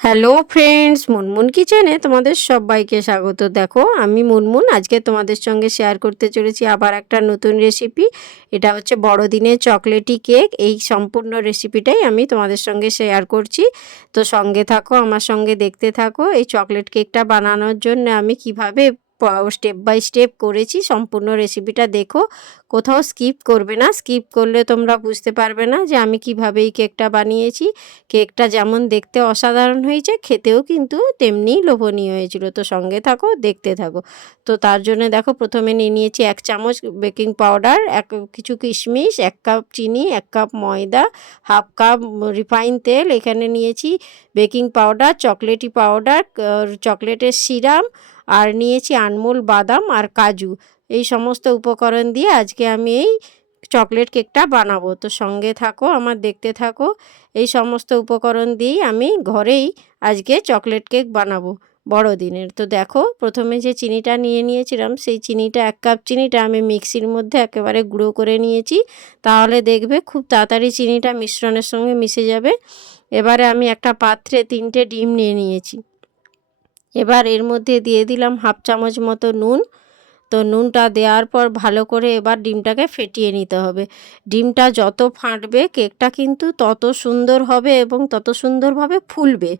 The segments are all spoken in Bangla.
হ্যালো ফ্রেন্ডস মুনমুন কিচেনে তোমাদের সবাইকে স্বাগত। দেখো, আমি মুনমুন। আজকে তোমাদের সঙ্গে শেয়ার করতে চলেছি আবার একটা নতুন রেসিপি এটা হচ্ছে বড়দিনের চকলেটি কেক এই সম্পূর্ণ রেসিপিটাই আমি তোমাদের সঙ্গে শেয়ার করছি। তো সঙ্গে থাকো, আমার সঙ্গে দেখতে থাকো। এই চকলেট কেকটা বানানোর জন্য আমি কীভাবে স্টেপ বাই স্টেপ করেছি। সম্পূর্ণ রেসিপিটা দেখো। কোথাও স্কিপ করবে না। স্কিপ করলে তোমরা বুঝতে পারবে না যে আমি কীভাবে এই কেকটা বানিয়েছি। কেকটা যেমন দেখতে অসাধারণ হয়েছে, খেতেও কিন্তু তেমনি লোভনীয় হয়েছিল। তো সঙ্গে থাকো, দেখতে থাকো। তো তার জন্য দেখো, প্রথমে নিয়ে নিয়েছি এক চামচ বেকিং পাউডার এক, কিছু কিশমিশ, এক কাপ চিনি, এক কাপ ময়দা হাফ কাপ রিফাইন তেল। এখানে নিয়েছি বেকিং পাউডার চকলেটি পাউডার চকলেটের সিরাম আর নিয়েছি আনমোল, বাদাম আর কাজু। এই সমস্ত উপকরণ দিয়ে আজকে আমি এই চকলেট কেকটা বানাবো। তো সঙ্গে থাকো, আমার দেখতে থাকো। এই সমস্ত উপকরণ দিয়েই আমি ঘরেই আজকে চকলেট কেক বানাবো বড়দিনের। তো দেখো, প্রথমে যে চিনিটা নিয়ে নিয়েছিলাম, সেই চিনিটা এক কাপ চিনিটা আমি মিক্সির মধ্যে একেবারে গুঁড়ো করে নিয়েছি। তাহলে দেখবে খুব তাড়াতাড়ি চিনিটা মিশ্রণের সঙ্গে মিশে যাবে। এবারে আমি একটা পাত্রে তিনটে ডিম নিয়ে নিয়েছি। এবার এর মধ্যে দিয়ে দিলাম হাফ চামচ মতো নুন। তো নুনটা দেওয়ার পর ভালো করে এবার ডিমটাকে ফেটিয়ে নিতে হবে। ডিমটা যত ফাটবে কেকটা কিন্তু তত সুন্দর হবে এবং তত সুন্দরভাবে ফুলবে।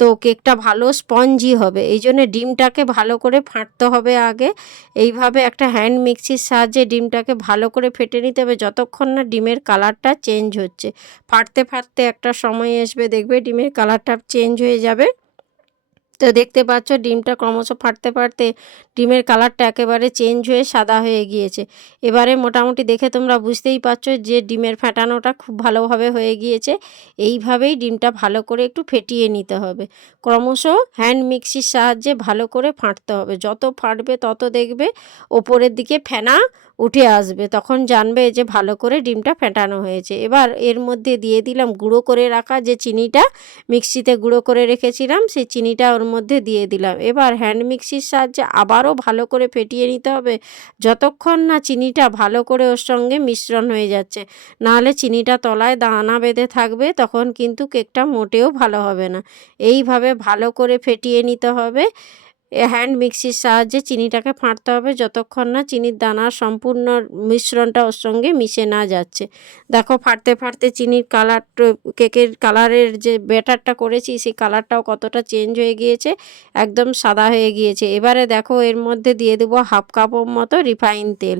তো কেকটা ভালো স্পঞ্জি হবে। এই জন্য ডিমটাকে ভালো করে ফাটতে হবে আগে। এইভাবে একটা হ্যান্ড মিক্সির সাহায্যে ডিমটাকে ভালো করে ফেটে নিতে হবে যতক্ষণ না ডিমের কালারটা চেঞ্জ হচ্ছে। ফাটতে ফাটতে একটা সময় আসবে, দেখবে ডিমের কালারটা চেঞ্জ হয়ে যাবে। তো দেখতে পাচ্ছ, ডিমটা ক্রমশ ফাটতে ফাটতে ডিমের কালারটা একেবারে চেঞ্জ হয়ে সাদা হয়ে গিয়েছে। এবারে মোটামুটি দেখে তোমরা বুঝতেই পারছ যে ডিমের ফেটানোটা খুব ভালোভাবে হয়ে গিয়েছে। এইভাবেই ডিমটা ভালো করে একটু ফেটিয়ে নিতে হবে। ক্রমশ হ্যান্ড মিক্সির সাহায্যে ভালো করে ফাটতে হবে। যত ফাটবে তত দেখবে ওপরের দিকে ফেনা উঠে আসবে। তখন জানবে যে ভালো করে ডিমটা ফেটানো হয়েছে। এবার এর মধ্যে দিয়ে দিলাম গুঁড়ো করে রাখা যে চিনিটা, মিক্সিতে গুঁড়ো করে রেখেছিলাম, সেই চিনিটা ওর মধ্যে দিয়ে দিলাম। এবার হ্যান্ড মিক্সির সাহায্যে আবারও ভালো করে ফেটিয়ে নিতে হবে। যতক্ষণ না চিনিটা ভালো করে ওর সঙ্গে মিশ্রণ হয়ে যাচ্ছে, নাহলে চিনিটা তলায় দানা বেঁধে থাকবে, তখন কিন্তু কেকটা মোটেও ভালো হবে না। এইভাবে ভালো করে ফেটিয়ে নিতে হবে। হ্যান্ড মিক্সির সাহায্যে চিনিটাকে ফাঁটতে হবে। যতক্ষণ না চিনির দানার সম্পূর্ণ মিশ্রণটা ওর সঙ্গে মিশে না যাচ্ছে। দেখো ফাটতে ফাটতে চিনির কালার কেকের কালারের যে ব্যাটারটা করেছি, সেই কালারটাও কতটা চেঞ্জ হয়ে গিয়েছে, একদম সাদা হয়ে গিয়েছে। এবারে দেখো, এর মধ্যে দিয়ে দেবো হাফ কাপের মতো রিফাইন তেল।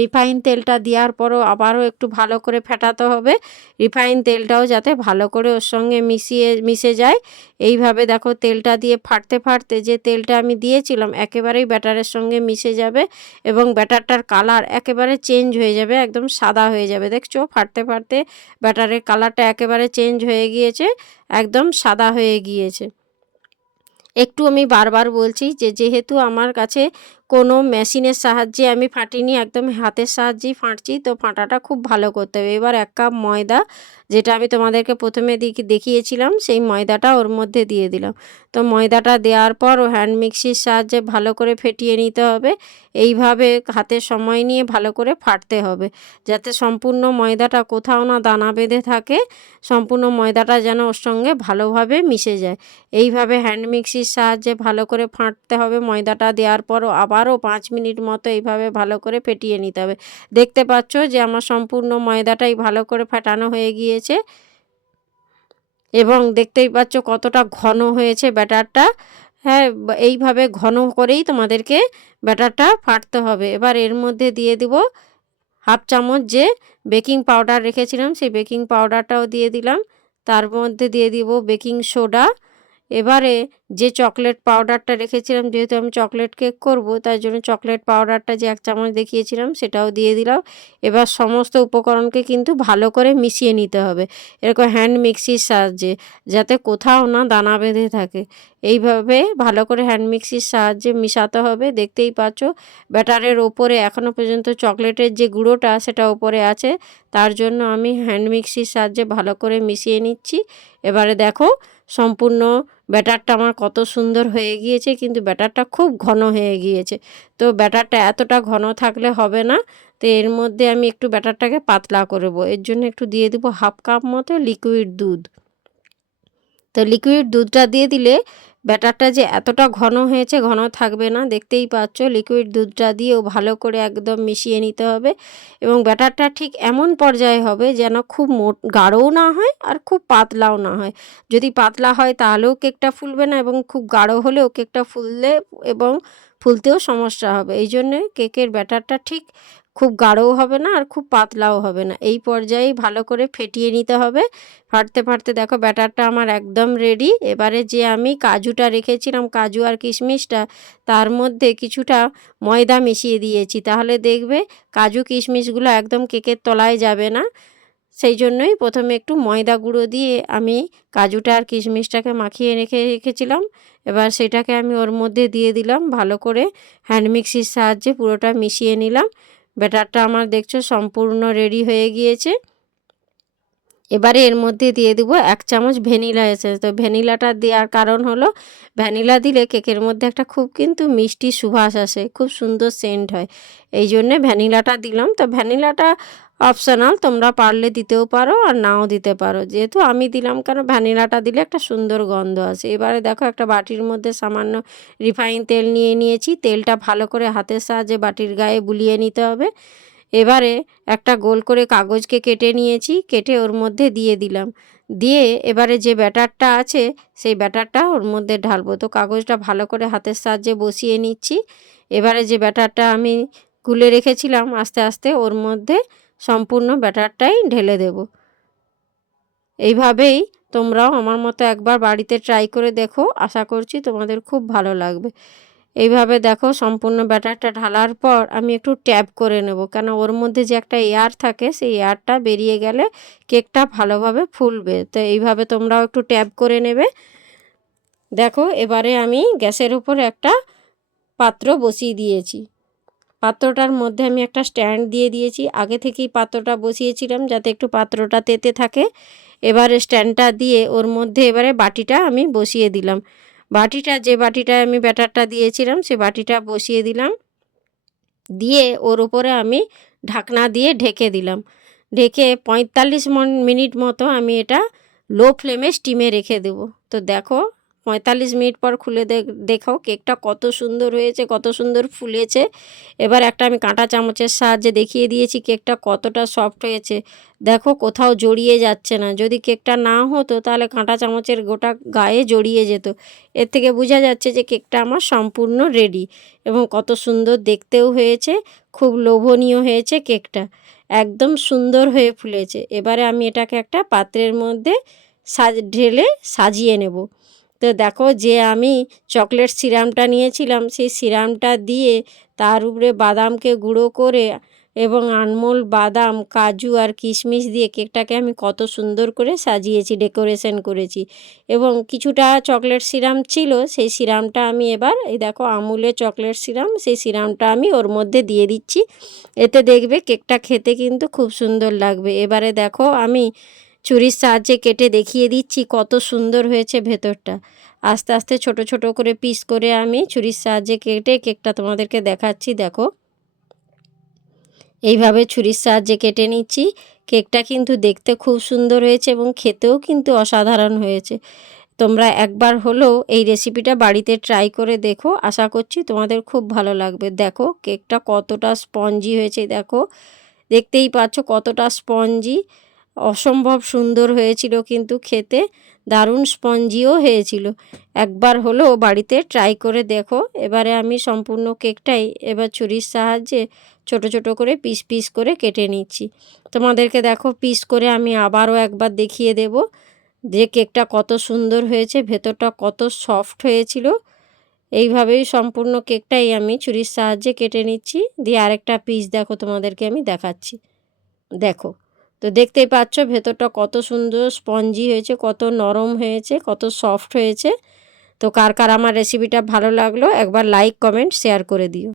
রিফাইন তেলটা দেওয়ার পরও আবারও একটু ভালো করে ফেটাতে হবে। রিফাইন তেলটাও যাতে ভালো করে ওর সঙ্গে মিশিয়ে, মিশে যায়। এইভাবে দেখো তেলটা দিয়ে ফাটতে ফাটতে যে তেলটা আমি দিয়েছিলাম একেবারেই ব্যাটারের সঙ্গে মিশে যাবে এবং ব্যাটারটার কালার একেবারে চেঞ্জ হয়ে যাবে, একদম সাদা হয়ে যাবে। দেখছ? ফাটতে ফাটতে ব্যাটারের কালারটা একেবারে চেঞ্জ হয়ে গিয়েছে, একদম সাদা হয়ে গিয়েছে। একটু আমি বারবার বলছি যে যেহেতু আমার কাছে কোনো মেশিনের সাহায্যে আমি ফাটিনি, একদম হাতের সাহায্যেই ফাঁটছি, তো ফাটাটা খুব ভালো করতে হবে। এবার এক কাপ ময়দা, যেটা আমি তোমাদেরকে প্রথমে দেখিয়েছিলাম, সেই ময়দাটা ওর মধ্যে দিয়ে দিলাম। তো ময়দাটা দেওয়ার পর ও হ্যান্ড মিক্সির সাহায্যে ভালো করে ফেটিয়ে নিতে হবে। এইভাবে হাতে সময় নিয়ে ভালো করে ফাটতে হবে, যাতে সম্পূর্ণ ময়দাটা কোথাও না দানা বেঁধে থাকে, সম্পূর্ণ ময়দাটা যেন ওর সঙ্গে ভালোভাবে মিশে যায়। এইভাবে হ্যান্ড মিক্সির সাহায্যে ভালো করে ফাটতে হবে। ময়দাটা দেওয়ার পরও আবারও পাঁচ মিনিট মতো এইভাবে ভালো করে ফেটিয়ে নিতে হবে। দেখতে পাচ্ছ যে আমার সম্পূর্ণ ময়দাটাই ভালো করে ফাটানো হয়ে গিয়েছে এবং দেখতেই পাচ্ছ কতটা ঘন হয়েছে ব্যাটারটা। হ্যাঁ এইভাবে ঘন করেই তোমাদেরকে ব্যাটারটা ফাটতে হবে। এবার এর মধ্যে দিয়ে দিব হাফ চামচ যে বেকিং পাউডার রেখেছিলাম, সেই বেকিং পাউডারটাও দিয়ে দিলাম। তার মধ্যে দিয়ে দিব বেকিং সোডা। এবারে যে চকলেট পাউডারটা রেখেছিলাম, যেহেতু আমি চকলেট কেক করব তার জন্য চকলেট পাউডারটা যে এক চামচ দেখিয়েছিলাম, সেটাও দিয়ে দিলাম। এবার সমস্ত উপকরণকে কিন্তু ভালো করে মিশিয়ে নিতে হবে। এরকম হ্যান্ড মিক্সির সাহায্যে, যাতে কোথাও না দানা বেঁধে থাকে। এইভাবে ভালো করে হ্যান্ড মিক্সির সাহায্যে মিশাতে হবে। দেখতেই পাচ্ছ, ব্যাটারের ওপরে এখনও পর্যন্ত চকলেটের যে গুঁড়োটা, সেটা ওপরে আছে। তার জন্য আমি হ্যান্ড মিক্সির সাহায্যে ভালো করে মিশিয়ে নিচ্ছি। এবারে দেখো সম্পূর্ণ ব্যাটারটা আমার কত সুন্দর হয়ে গিয়েছে, কিন্তু ব্যাটারটা খুব ঘন হয়ে গিয়েছে। তো ব্যাটারটা এতটা ঘন থাকলে হবে না, তো এর মধ্যে আমি একটু ব্যাটারটাকে পাতলা করব এর জন্য একটু দিয়ে দেবো হাফ কাপ মতো লিকুইড দুধ। তো লিকুইড দুধটা দিয়ে দিলে ব্যাটারটা যে এতটা ঘন হয়েছে, ঘন থাকবে না। দেখতেই পাচ্ছ লিকুইড দুধটা দিয়েও ভালো করে একদম মিশিয়ে নিতে হবে এবং ব্যাটারটা ঠিক এমন পর্যায়ে হবে যেন খুব মোট, গাঢ়ও না হয় আর খুব পাতলাও না হয়। যদি পাতলা হয় তাহলেও কেকটা ফুলবে না এবং খুব গাঢ় হলেও কেকটা ফুললে এবং ফুলতেও সমস্যা হবে। এই জন্যে কেকের ব্যাটারটা ঠিক খুব গাঢ়ও হবে না আর খুব পাতলাও হবে না। এই পর্যায়েই ভালো করে ফেটিয়ে নিতে হবে। ফাটতে ফাটতে দেখো ব্যাটারটা আমার একদম রেডি এবারে যে আমি কাজুটা রেখেছিলাম, কাজু আর কিশমিশটা, তার মধ্যে কিছুটা ময়দা মিশিয়ে দিয়েছি। তাহলে দেখবে কাজু কিশমিশগুলো একদম কেকের তলায় যাবে না। সেই জন্যই প্রথমে একটু ময়দা গুঁড়ো দিয়ে আমি কাজুটা আর কিশমিশটাকে মাখিয়ে রেখে রেখেছিলাম। এবার সেটাকে আমি ওর মধ্যে দিয়ে দিলাম। ভালো করে হ্যান্ড মিক্সির সাহায্যে পুরোটা মিশিয়ে নিলাম। ব্যাটারটা আমার দেখছ সম্পূর্ণ রেডি হয়ে গিয়েছে। এবারে এর মধ্যে দিয়ে দিব এক চামচ ভ্যানিলা এসেন্স তো ভ্যানিলাটা দেওয়ার কারণ হলো, ভ্যানিলা দিলে কেকের মধ্যে একটা খুব কিন্তু মিষ্টি সুভাষ আসে, খুব সুন্দর সেন্ট হয়। এই জন্যে ভ্যানিলাটা দিলাম। তো ভ্যানিলাটা অপশনাল তোমরা পারলে দিতেও পারো আর নাও দিতে পারো। যেহেতু আমি দিলাম, কেন ভ্যানিলাটা দিলে একটা সুন্দর গন্ধ আসে। এবারে দেখো, একটা বাটির মধ্যে সামান্য রিফাইন তেল নিয়ে নিয়েছি। তেলটা ভালো করে হাতের সাহায্যে বাটির গায়ে বুলিয়ে নিতে হবে। এবারে একটা গোল করে কাগজকে কেটে নিয়েছি, কেটে ওর মধ্যে দিয়ে দিলাম। দিয়ে এবারে যে ব্যাটারটা আছে, সেই ব্যাটারটা ওর মধ্যে ঢালবো। তো কাগজটা ভালো করে হাতের সাহায্যে বসিয়ে নিচ্ছি। এবারে যে ব্যাটারটা আমি গুলে রেখেছিলাম, আস্তে আস্তে ওর মধ্যে সম্পূর্ণ ব্যাটারটাই ঢেলে দেব। এইভাবেই তোমরাও আমার মতো একবার বাড়িতে ট্রাই করে দেখো। আশা করছি তোমাদের খুব ভালো লাগবে। এইভাবে দেখো সম্পূর্ণ ব্যাটারটা ঢালার পর আমি একটু ট্যাপ করে নেব। কেন ওর মধ্যে যে একটা এয়ার থাকে, সেই এয়ারটা বেরিয়ে গেলে কেকটা ভালোভাবে ফুলবে। তো এইভাবে তোমরাও একটু ট্যাপ করে নেবে। দেখো এবারে আমি গ্যাসের উপর একটা পাত্র বসিয়ে দিয়েছি। পাত্রটার মধ্যে আমি একটা স্ট্যান্ড দিয়ে দিয়েছি। আগে থেকেই পাত্রটা বসিয়েছিলাম যাতে একটু পাত্রটা তেতে থাকে। এবারে স্ট্যান্ডটা দিয়ে ওর মধ্যে এবারে বাটিটা আমি বসিয়ে দিলাম। বাটিটা, যে বাটিটায় আমি ব্যাটারটা দিয়েছিলাম, সে বাটিটা বসিয়ে দিলাম। দিয়ে ওর উপরে আমি ঢাকনা দিয়ে ঢেকে দিলাম। ঢেকে পঁয়তাল্লিশ মিনিট মতো আমি এটা লো ফ্লেমে স্টিমে রেখে দেবো। তো দেখো পঁয়তাল্লিশ মিনিট পর খুলে দেখো কেকটা কত সুন্দর হয়েছে, কত সুন্দর ফুলেছে। এবার একটা আমি কাঁটা চামচের সাহায্যে দেখিয়ে দিয়েছি কেকটা কতটা সফট হয়েছে। দেখো কোথাও জড়িয়ে যাচ্ছে না। যদি কেকটা না হতো তাহলে কাঁটা চামচের গোটা গায়ে জড়িয়ে যেত। এর থেকে বোঝা যাচ্ছে যে কেকটা আমার সম্পূর্ণ রেডি এবং কত সুন্দর দেখতেও হয়েছে, খুব লোভনীয় হয়েছে কেকটা। একদম সুন্দর হয়ে ফুলেছে। এবারে আমি এটাকে একটা পাত্রের মধ্যে সাজ, ঢেলে সাজিয়ে নেব। তো দেখো যে আমি চকলেট সিরামটা নিয়েছিলাম, সেই সিরামটা দিয়ে তার উপরে বাদামকে গুঁড়ো করে এবং আনমোল, বাদাম, কাজু আর কিশমিশ দিয়ে কেকটাকে আমি কত সুন্দর করে সাজিয়েছি, ডেকোরেশন করেছি। এবং কিছুটা চকলেট সিরাম ছিল, সেই সিরামটা আমি এবার এই দেখো আমুলের চকলেট সিরাম, সেই সিরামটা আমি ওর মধ্যে দিয়ে দিচ্ছি। এতে দেখবে কেকটা খেতে কিন্তু খুব সুন্দর লাগবে। এবারে দেখো আমি ছুরির সাহায্যে কেটে দেখিয়ে দিচ্ছি, কত সুন্দর হয়েছে ভেতরটা। আস্তে আস্তে ছোট ছোট করে পিস করে আমি ছুরির সাহায্যে কেটে কেকটা তোমাদেরকে দেখাচ্ছি, দেখো। এইভাবে ছুরির সাহায্যে কেটে নিচ্ছি। কেকটা কিন্তু দেখতে খুব সুন্দর হয়েছে এবং খেতেও কিন্তু অসাধারণ হয়েছে। তোমরা একবার হলেও এই রেসিপিটা বাড়িতে ট্রাই করে দেখো, আশা করছি তোমাদের খুব ভালো লাগবে। দেখো, কেকটা কতটা স্পঞ্জি হয়েছে, দেখো। দেখতেই পাচ্ছ কতটা স্পঞ্জি। অসম্ভব সুন্দর হয়েছিল কিন্তু খেতে, দারুণ স্পঞ্জিও হয়েছিল। একবার হলেও বাড়িতে ট্রাই করে দেখো। এবারে আমি সম্পূর্ণ কেকটাই এবার ছুরির সাহায্যে ছোট ছোট করে পিস পিস করে কেটে নিচ্ছি। তোমাদেরকে দেখো পিস করে আমি আবারও একবার দেখিয়ে দেব যে কেকটা কত সুন্দর হয়েছে, ভেতরটা কত সফট হয়েছিল। এইভাবেই সম্পূর্ণ কেকটাই আমি ছুরির সাহায্যে কেটে নিচ্ছি। দিয়ে আরেকটা পিস দেখো তোমাদেরকে আমি দেখাচ্ছি। দেখো। তো দেখতেই পাচ্ছ ভেতরটা কত সুন্দর স্পঞ্জি হয়েছে, কত নরম হয়েছে, কত সফট হয়েছে। তো কার কার আমার রেসিপিটা ভালো লাগল, একবার লাইক কমেন্ট শেয়ার করে দিও।